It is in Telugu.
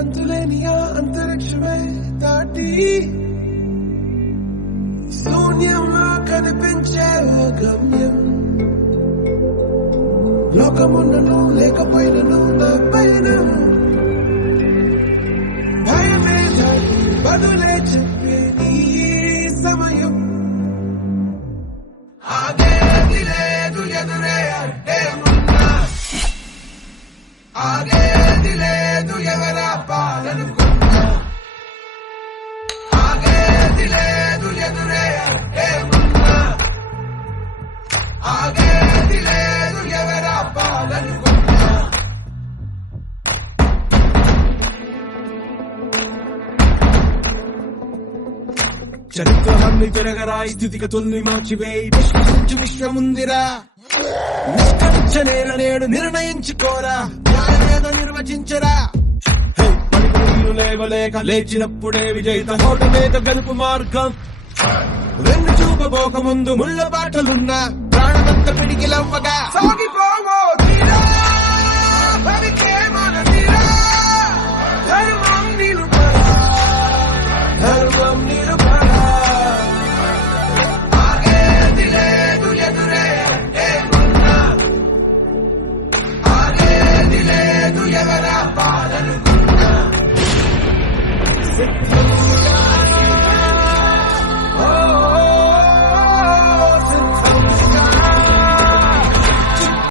అంతులేని ఆ అంతరిక్షమే దాటి శూన్యంలో కనిపించే ఓ గమ్యం. లోకమున్నను లేకపోయినను నా పైన భయమే దాటి బదులే చెప్పే నీ సమయం. ఆగేది లేదు ఎదురే అంటే ఉన్నా, ఆగేది లేదు ఎవరా పాలనుకున్నా, ఆగేది లేదు ఎదురే అంటే ఉన్నా, ఆగేది లేదు ఎవరా పాలనుకున్నా. చరిత్రలన్నీ తిరగరాయి, స్థితిగతుల్ని మార్చివేయి, విశ్వసించు విశ్వముందిరా. నిష్కరించనేల నేడు నిర్ణయించుకోరా, న్యాయమేదో నిర్వచించరా. పడిపోయిన లేవలేక లేచినప్పుడే విజయిత హోటమేక గెలుపు మార్గం. వెన్ను చూపబోక ముందు ముళ్ళ బాటలున్నా ప్రాణమంత పిడికిలవ్వగా సాగిపోవో తీరా, పలికే మన తీరా. ధర్మం నిలుపరా, ధర్మం నిలుపరా. ఆగేది లేదు ఎదురే అంటే ఉన్నా, ఆగేది లేదు ఎవరా పాలనుకున్నా.